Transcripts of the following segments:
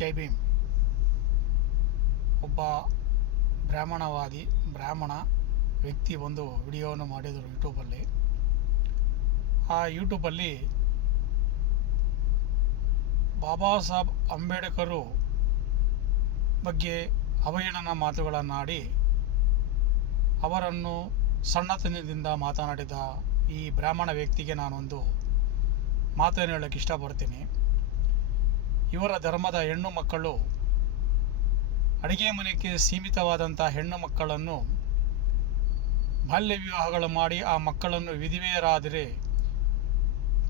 ಜೈ ಭೀಮ್. ಒಬ್ಬ ಬ್ರಾಹ್ಮಣ ವ್ಯಕ್ತಿ ಒಂದು ವಿಡಿಯೋವನ್ನು ಮಾಡಿದರು ಯೂಟ್ಯೂಬಲ್ಲಿ. ಆ ಯೂಟ್ಯೂಬಲ್ಲಿ ಬಾಬಾ ಸಾಹೇಬ್ ಅಂಬೇಡ್ಕರು ಬಗ್ಗೆ ಅವಹೇಳನ ಮಾತುಗಳನ್ನಾಡಿ ಅವರನ್ನು ಸಣ್ಣತನದಿಂದ ಮಾತನಾಡಿದ ಈ ಬ್ರಾಹ್ಮಣ ವ್ಯಕ್ತಿಗೆ ನಾನೊಂದು ಮಾತನ್ನು ಹೇಳೋಕ್ಕೆ ಇಷ್ಟಪಡ್ತೀನಿ. ಇವರ ಧರ್ಮದ ಹೆಣ್ಣು ಮಕ್ಕಳು ಅಡುಗೆ ಮನೆಗೆ ಸೀಮಿತವಾದಂಥ ಹೆಣ್ಣು ಮಕ್ಕಳನ್ನು ಬಾಲ್ಯ ವಿವಾಹಗಳು ಮಾಡಿ ಆ ಮಕ್ಕಳನ್ನು ವಿಧವೆಯರಾದರೆ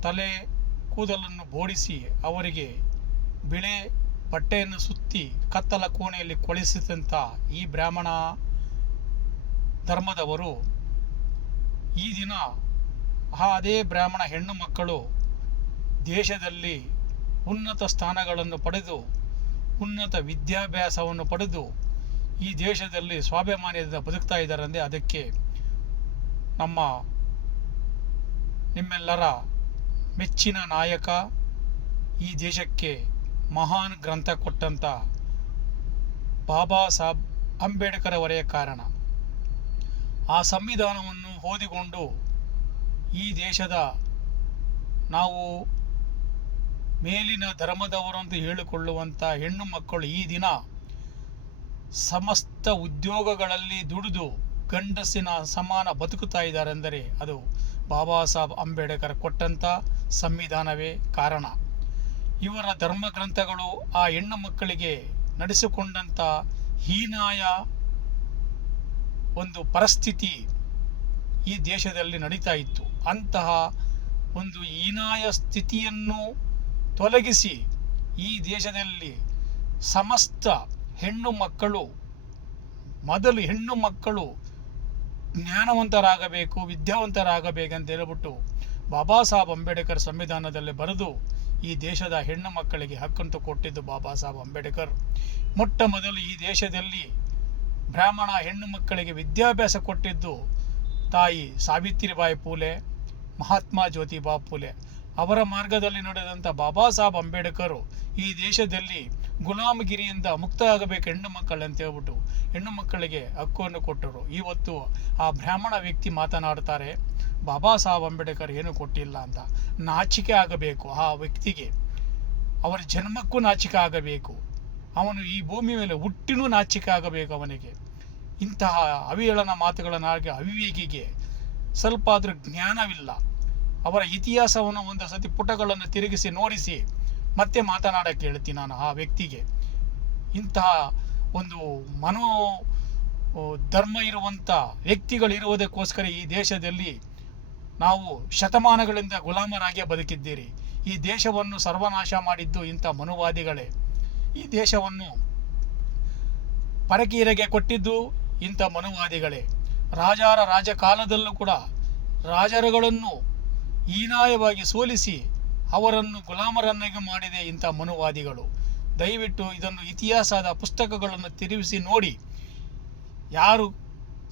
ತಲೆ ಕೂದಲನ್ನು ಬೋಡಿಸಿ ಅವರಿಗೆ ಬಿಳೆ ಬಟ್ಟೆಯನ್ನು ಸುತ್ತಿ ಕತ್ತಲ ಕೋಣೆಯಲ್ಲಿ ಕೊಳಿಸಿದಂಥ ಈ ಬ್ರಾಹ್ಮಣ ಧರ್ಮದವರು ಈ ದಿನ ಅದೇ ಬ್ರಾಹ್ಮಣ ಹೆಣ್ಣು ಮಕ್ಕಳು ದೇಶದಲ್ಲಿ ಉನ್ನತ ಸ್ಥಾನಗಳನ್ನು ಪಡೆದು ಉನ್ನತ ವಿದ್ಯಾಭ್ಯಾಸವನ್ನು ಪಡೆದು ಈ ದೇಶದಲ್ಲಿ ಸ್ವಾಭಿಮಾನದಿಂದ ಬದುಕ್ತಾ ಇದ್ದಾರೆ ಅಂದರೆ ಅದಕ್ಕೆ ನಿಮ್ಮೆಲ್ಲರ ಮೆಚ್ಚಿನ ನಾಯಕ, ಈ ದೇಶಕ್ಕೆ ಮಹಾನ್ ಗ್ರಂಥ ಕೊಟ್ಟಂಥ ಬಾಬಾ ಸಾಹೇಬ್ ಅಂಬೇಡ್ಕರ್ ಅವರೇ ಕಾರಣ. ಆ ಸಂವಿಧಾನವನ್ನು ಓದಿಕೊಂಡು ಈ ದೇಶದ ನಾವು ಮೇಲಿನ ಧರ್ಮದವರು ಅಂತ ಹೇಳಿಕೊಳ್ಳುವಂಥ ಹೆಣ್ಣು ಮಕ್ಕಳು ಈ ದಿನ ಸಮಸ್ತ ಉದ್ಯೋಗಗಳಲ್ಲಿ ದುಡಿದು ಗಂಡಸಿನ ಸಮಾನ ಬದುಕುತ್ತಾ ಇದ್ದಾರೆ ಅಂದರೆ ಅದು ಬಾಬಾ ಸಾಹೇಬ್ ಅಂಬೇಡ್ಕರ್ ಕೊಟ್ಟಂಥ ಸಂವಿಧಾನವೇ ಕಾರಣ. ಇವರ ಧರ್ಮ ಗ್ರಂಥಗಳು ಆ ಹೆಣ್ಣು ಮಕ್ಕಳಿಗೆ ನಡೆಸಿಕೊಂಡಂಥ ಹೀನಾಯ ಒಂದು ಪರಿಸ್ಥಿತಿ ಈ ದೇಶದಲ್ಲಿ ನಡೀತಾ ಇತ್ತು. ಅಂತಹ ಒಂದು ಹೀನಾಯ ಸ್ಥಿತಿಯನ್ನು ತೊಲಗಿಸಿ ಈ ದೇಶದಲ್ಲಿ ಸಮಸ್ತ ಹೆಣ್ಣು ಮಕ್ಕಳು ಜ್ಞಾನವಂತರಾಗಬೇಕು, ವಿದ್ಯಾವಂತರಾಗಬೇಕಂತ ಹೇಳ್ಬಿಟ್ಟು ಬಾಬಾ ಸಾಹೇಬ್ ಅಂಬೇಡ್ಕರ್ ಸಂವಿಧಾನದಲ್ಲಿ ಬರೆದು ಈ ದೇಶದ ಹೆಣ್ಣು ಮಕ್ಕಳಿಗೆ ಹಕ್ಕಂತೂ ಕೊಟ್ಟಿದ್ದು ಬಾಬಾ ಸಾಹೇಬ್ ಅಂಬೇಡ್ಕರ್. ಮೊಟ್ಟ ಮೊದಲು ಈ ದೇಶದಲ್ಲಿ ಬ್ರಾಹ್ಮಣ ಹೆಣ್ಣು ಮಕ್ಕಳಿಗೆ ವಿದ್ಯಾಭ್ಯಾಸ ಕೊಟ್ಟಿದ್ದು ತಾಯಿ ಸಾವಿತ್ರಿಬಾಯಿ ಫೂಲೆ, ಮಹಾತ್ಮ ಜ್ಯೋತಿಬಾ ಫೂಲೆ ಅವರ ಮಾರ್ಗದಲ್ಲಿ ನಡೆದಂಥ ಬಾಬಾ ಸಾಹೇಬ್ ಅಂಬೇಡ್ಕರ್ ಈ ದೇಶದಲ್ಲಿ ಗುಲಾಮಗಿರಿಯಿಂದ ಮುಕ್ತ ಆಗಬೇಕು ಹೆಣ್ಣು ಮಕ್ಕಳು ಅಂತ ಹೇಳ್ಬಿಟ್ಟು ಹೆಣ್ಣು ಮಕ್ಕಳಿಗೆ ಹಕ್ಕನ್ನು ಕೊಟ್ಟರು. ಇವತ್ತು ಆ ಬ್ರಾಹ್ಮಣ ವ್ಯಕ್ತಿ ಮಾತನಾಡ್ತಾರೆ ಬಾಬಾ ಸಾಹೇಬ್ ಅಂಬೇಡ್ಕರ್ ಏನು ಕೊಟ್ಟಿಲ್ಲ ಅಂತ. ನಾಚಿಕೆ ಆಗಬೇಕು ಆ ವ್ಯಕ್ತಿಗೆ, ಅವರ ಜನ್ಮಕ್ಕೂ ನಾಚಿಕೆ ಆಗಬೇಕು, ಅವನು ಈ ಭೂಮಿ ಮೇಲೆ ಹುಟ್ಟಿನೂ ನಾಚಿಕೆ ಆಗಬೇಕು ಅವನಿಗೆ. ಇಂತಹ ಅವಹೇಳನ ಮಾತುಗಳನ್ನಾಗಿ ಅವಿವೇಕಿಗೆ ಸ್ವಲ್ಪ ಆದರೂ ಜ್ಞಾನವಿಲ್ಲ. ಅವರ ಇತಿಹಾಸವನ್ನು ಒಂದು ಸತಿ ಪುಟಗಳನ್ನು ತಿರುಗಿಸಿ ನೋಡಿಸಿ ಮತ್ತೆ ಮಾತನಾಡೋಕ್ಕೆ ಹೇಳ್ತೀನಿ ನಾನು ಆ ವ್ಯಕ್ತಿಗೆ. ಇಂತಹ ಒಂದು ಧರ್ಮ ಇರುವಂಥ ವ್ಯಕ್ತಿಗಳಿರುವುದಕ್ಕೋಸ್ಕರ ಈ ದೇಶದಲ್ಲಿ ನಾವು ಶತಮಾನಗಳಿಂದ ಗುಲಾಮರಾಗಿಯೇ ಬದುಕಿದ್ದೀರಿ. ಈ ದೇಶವನ್ನು ಸರ್ವನಾಶ ಮಾಡಿದ್ದು ಇಂಥ ಮನುವಾದಿಗಳೇ. ಈ ದೇಶವನ್ನು ಪರಕೀಯರಿಗೆ ಕೊಟ್ಟಿದ್ದು ಇಂಥ ಮನುವಾದಿಗಳೇ. ರಾಜಕಾಲದಲ್ಲೂ ಕೂಡ ರಾಜರುಗಳನ್ನು ಹೀನಾಯವಾಗಿ ಸೋಲಿಸಿ ಅವರನ್ನು ಗುಲಾಮರನ್ನಾಗಿ ಮಾಡಿದೆ ಇಂಥ ಮನುವಾದಿಗಳು. ದಯವಿಟ್ಟು ಇದನ್ನು ಇತಿಹಾಸದ ಪುಸ್ತಕಗಳನ್ನು ತಿರುಗಿಸಿ ನೋಡಿ, ಯಾರು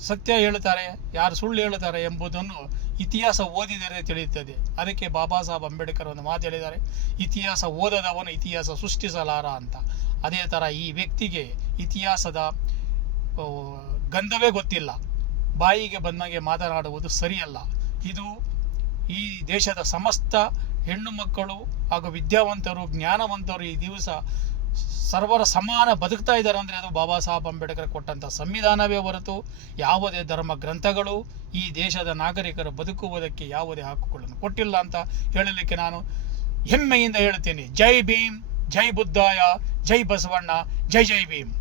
ಸತ್ಯ ಹೇಳುತ್ತಾರೆ ಯಾರು ಸುಳ್ಳು ಹೇಳುತ್ತಾರೆ ಎಂಬುದನ್ನು ಇತಿಹಾಸ ಓದಿದರೆ ತಿಳಿಯುತ್ತದೆ. ಅದಕ್ಕೆ ಬಾಬಾ ಸಾಹೇಬ್ ಅಂಬೇಡ್ಕರ್ ಒಂದು ಮಾತು ಹೇಳಿದ್ದಾರೆ, ಇತಿಹಾಸ ಓದದವನು ಇತಿಹಾಸ ಸೃಷ್ಟಿಸಲಾರ ಅಂತ. ಅದೇ ಥರ ಈ ವ್ಯಕ್ತಿಗೆ ಇತಿಹಾಸದ ಗಂಧವೇ ಗೊತ್ತಿಲ್ಲ, ಬಾಯಿಗೆ ಬಂದಾಗೆ ಮಾತನಾಡುವುದು ಸರಿಯಲ್ಲ. ಇದು ಈ ದೇಶದ ಸಮಸ್ತ ಹೆಣ್ಣು ಮಕ್ಕಳು ಹಾಗೂ ವಿದ್ಯಾವಂತರು ಜ್ಞಾನವಂತರು ಈ ದಿವಸ ಸರ್ವರ ಸಮಾನ ಬದುಕ್ತಾ ಇದ್ದಾರೆ ಅಂದರೆ ಅದು ಬಾಬಾ ಸಾಹೇಬ್ ಅಂಬೇಡ್ಕರ್ ಕೊಟ್ಟಂಥ ಸಂವಿಧಾನವೇ ಹೊರತು ಯಾವುದೇ ಧರ್ಮ ಗ್ರಂಥಗಳು ಈ ದೇಶದ ನಾಗರಿಕರು ಬದುಕುವುದಕ್ಕೆ ಯಾವುದೇ ಹಕ್ಕುಗಳನ್ನು ಕೊಟ್ಟಿಲ್ಲ ಅಂತ ಹೇಳಲಿಕ್ಕೆ ನಾನು ಹೆಮ್ಮೆಯಿಂದ ಹೇಳ್ತೇನೆ. ಜೈ ಭೀಮ್, ಜೈ ಬುದ್ಧಾಯ, ಜೈ ಬಸವಣ್ಣ, ಜೈ ಜೈ ಭೀಮ್.